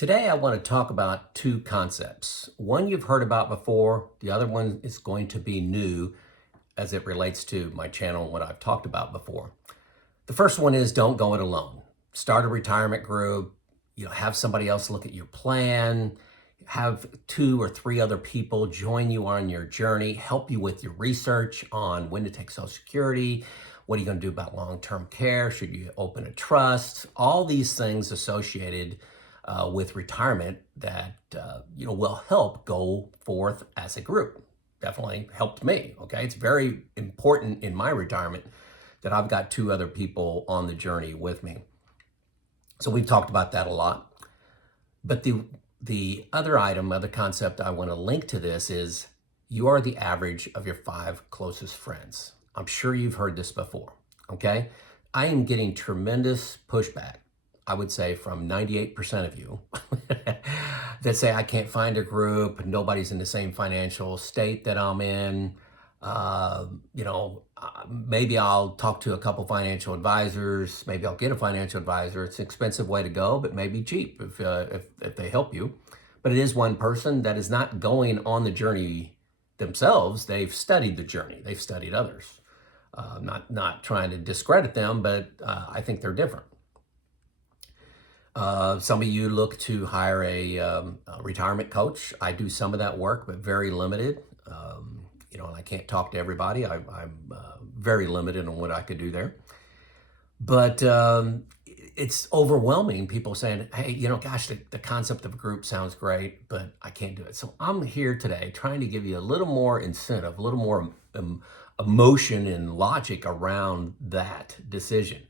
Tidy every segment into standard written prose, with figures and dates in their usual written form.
Today, I want to talk about two concepts. One you've heard about before, the other one is going to be new as it relates to my channel and what I've talked about before. The first one is don't go it alone. Start a retirement group, have somebody else look at your plan, have 2 or 3 other people join you on your journey, help you with your research on when to take Social Security, what are you going to do about long-term care, should you open a trust, all these things associated with retirement that will help go forth as a group. Definitely helped me. Okay, it's very important in my retirement that I've got 2 other people on the journey with me. So we've talked about that a lot. But the other concept I want to link to this is you are the average of your 5 closest friends. I'm sure you've heard this before. Okay, I am getting tremendous pushback, I would say, from 98% of you that say I can't find a group, nobody's in the same financial state that I'm in. Maybe I'll talk to a couple financial advisors, maybe I'll get a financial advisor. It's an expensive way to go, but maybe cheap if they help you. But it is one person that is not going on the journey themselves. They've studied the journey, they've studied others. Not trying to discredit them, but I think they're different. Some of you look to hire a retirement coach. I do some of that work, but very limited. And I can't talk to everybody. I'm very limited on what I could do there. But it's overwhelming. People saying, hey, gosh, the concept of a group sounds great, but I can't do it. So I'm here today trying to give you a little more incentive, a little more emotion and logic around that decision.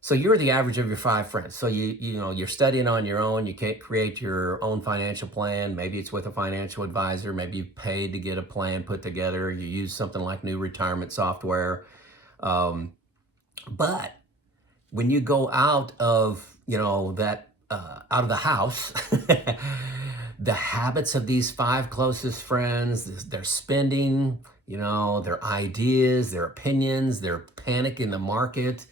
So you're the average of your 5 friends. So you're studying on your own. You can't create your own financial plan. Maybe it's with a financial advisor. Maybe you paid to get a plan put together. You use something like new retirement software. But when you go out of out of the house, the habits of these 5 closest friends, their spending, their ideas, their opinions, their panic in the market,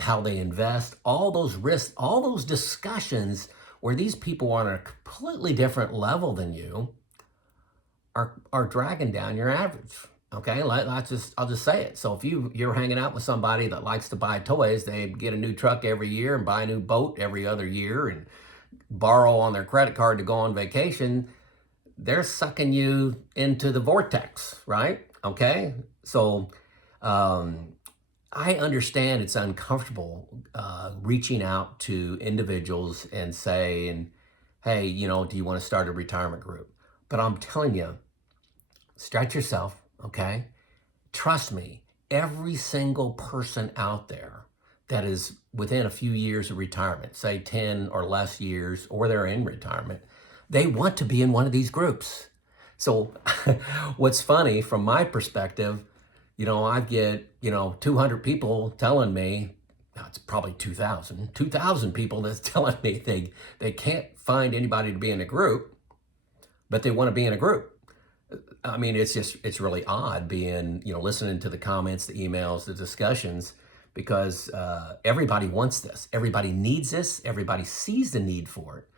how they invest, all those risks, all those discussions where these people are on a completely different level than you are dragging down your average. Okay, I'll just say it. So if you're hanging out with somebody that likes to buy toys, they get a new truck every year and buy a new boat every other year and borrow on their credit card to go on vacation, they're sucking you into the vortex, right? Okay, so I understand it's uncomfortable reaching out to individuals and saying, hey, do you want to start a retirement group? But I'm telling you, stretch yourself, okay? Trust me, every single person out there that is within a few years of retirement, say 10 or less years, or they're in retirement, they want to be in one of these groups. So what's funny from my perspective, I get, 200 people telling me, it's probably 2,000 people that's telling me they can't find anybody to be in a group, but they want to be in a group. I mean, it's really odd being, listening to the comments, the emails, the discussions, because everybody wants this. Everybody needs this. Everybody sees the need for it,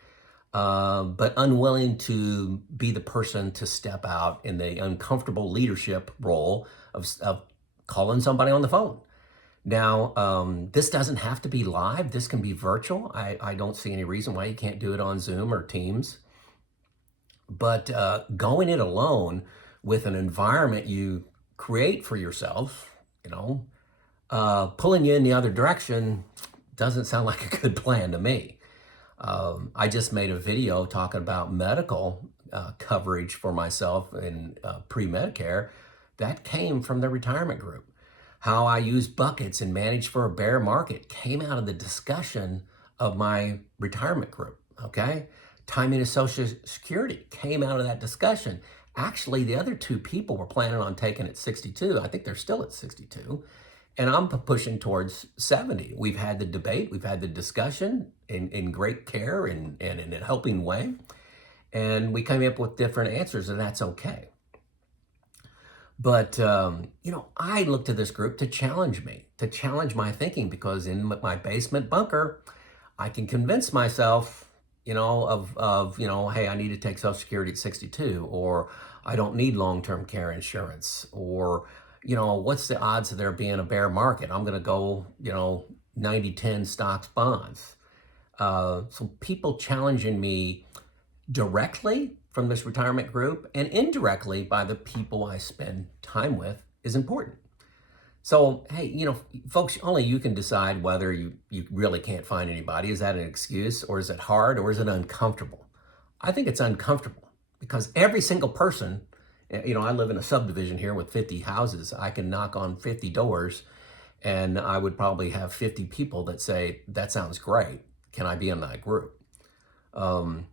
but unwilling to be the person to step out in the uncomfortable leadership role of calling somebody on the phone. Now, this doesn't have to be live. This can be virtual. I don't see any reason why you can't do it on Zoom or Teams. But going it alone with an environment you create for yourself, pulling you in the other direction doesn't sound like a good plan to me. I just made a video talking about medical coverage for myself in pre-Medicare. That came from the retirement group. How I use buckets and manage for a bear market came out of the discussion of my retirement group, okay? Timing of Social Security came out of that discussion. Actually, the other 2 people were planning on taking it 62. I think they're still at 62. And I'm pushing towards 70. We've had the debate, we've had the discussion in great care and in a helping way. And we came up with different answers, and that's okay. But, I looked to this group to challenge me, to challenge my thinking, because in my basement bunker, I can convince myself hey, I need to take Social Security at 62, or I don't need long-term care insurance, or, what's the odds of there being a bear market? I'm going to go, 90-10 stocks, bonds. So people challenging me directly from this retirement group and indirectly by the people I spend time with is important. So, hey, folks, only you can decide whether you really can't find anybody. Is that an excuse, or is it hard, or is it uncomfortable? I think it's uncomfortable because every single person, I live in a subdivision here with 50 houses. I can knock on 50 doors and I would probably have 50 people that say, that sounds great. Can I be in that group? So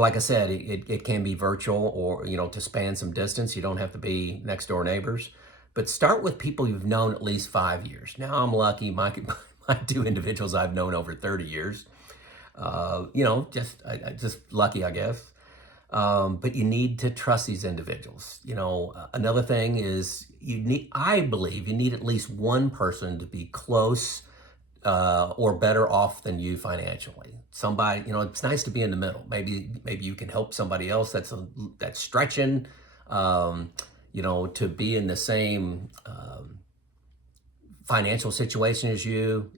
like I said, it can be virtual or, to span some distance. You don't have to be next door neighbors. But start with people you've known at least 5 years. Now, I'm lucky. My two individuals I've known over 30 years. Just lucky, I guess. But you need to trust these individuals. Another thing is I believe you need at least one person to be close or better off than you financially. Somebody, it's nice to be in the middle. Maybe you can help somebody else that's stretching, to be in the same financial situation as you.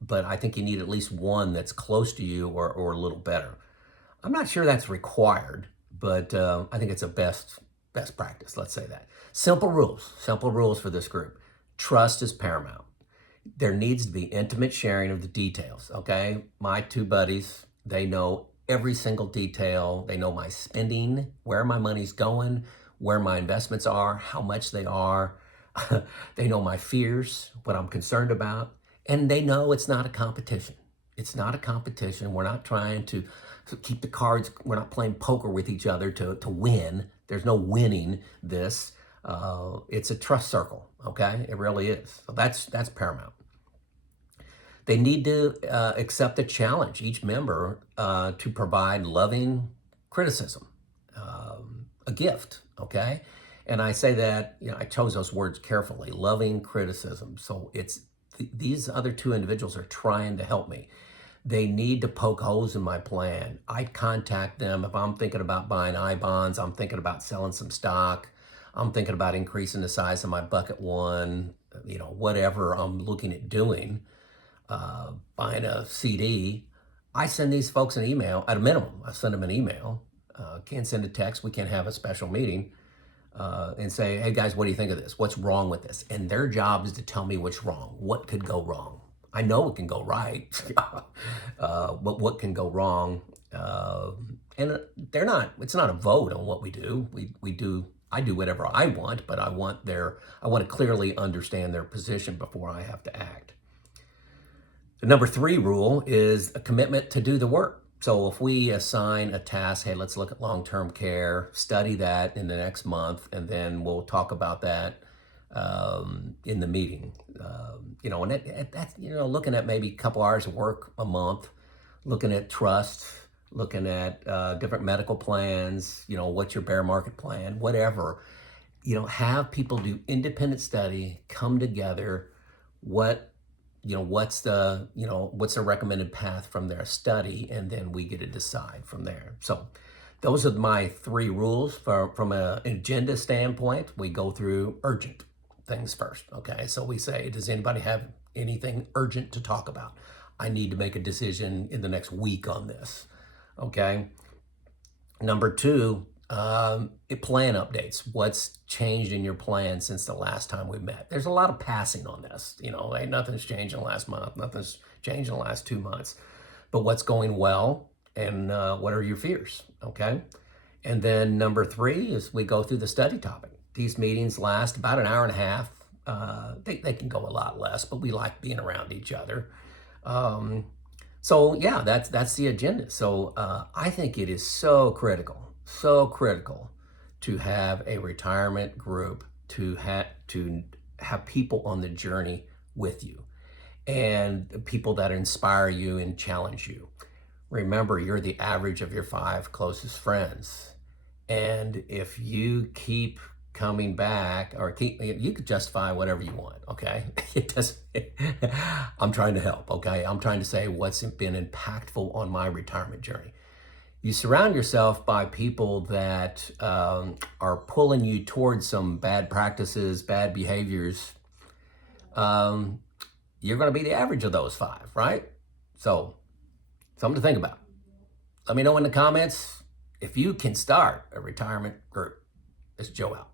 But I think you need at least one that's close to you or a little better. I'm not sure that's required, but I think it's a best practice. Let's say that. Simple rules for this group. Trust is paramount. There needs to be intimate sharing of the details, okay? My two buddies, they know every single detail. They know my spending, where my money's going, where my investments are, how much they are. They know my fears, what I'm concerned about, and they know it's not a competition. It's not a competition. We're not trying to keep the cards. We're not playing poker with each other to win. There's no winning this. It's a trust circle, okay? It really is. So that's paramount. They need to accept a challenge, each member, to provide loving criticism, a gift, okay? And I say that, I chose those words carefully, loving criticism. So these other two individuals are trying to help me. They need to poke holes in my plan. I contact them if I'm thinking about buying I-bonds, I'm thinking about selling some stock, I'm thinking about increasing the size of my bucket one, whatever I'm looking at doing, buying a CD. I send these folks an email, at a minimum. I send them an email. Can't send a text. We can't have a special meeting. And say, hey guys, what do you think of this? What's wrong with this? And their job is to tell me what's wrong. What could go wrong? I know it can go right, but what can go wrong? And it's not a vote on what we do. I do whatever I want, but I want to clearly understand their position before I have to act. The number 3 rule is a commitment to do the work. So if we assign a task, hey, let's look at long-term care, study that in the next month, and then we'll talk about that in the meeting. And that's, looking at maybe a couple hours of work a month, looking at trust, looking at different medical plans, what's your bear market plan, whatever. Have people do independent study, come together, what's the recommended path from their study, and then we get to decide from there. So those are my 3 rules from an agenda standpoint. We go through urgent things first, okay? So we say, does anybody have anything urgent to talk about? I need to make a decision in the next week on this, okay? Number 2, plan updates. What's changed in your plan since the last time we met? There's a lot of passing on this. Hey, nothing's changed in the last month. Nothing's changed in the last 2 months. But what's going well, and what are your fears? Okay. And then number 3 is we go through the study topic. These meetings last about an hour and a half. They can go a lot less, but we like being around each other. So yeah, that's the agenda. So I think it is so critical to have a retirement group, to have people on the journey with you, and people that inspire you and challenge you. Remember, you're the average of your 5 closest friends. And if you keep coming back, or you could justify whatever you want, okay? It does. I'm trying to help, okay? I'm trying to say what's been impactful on my retirement journey. You surround yourself by people that are pulling you towards some bad practices, bad behaviors. You're going to be the average of those five, right? So, something to think about. Let me know in the comments if you can start a retirement group. It's Joe out.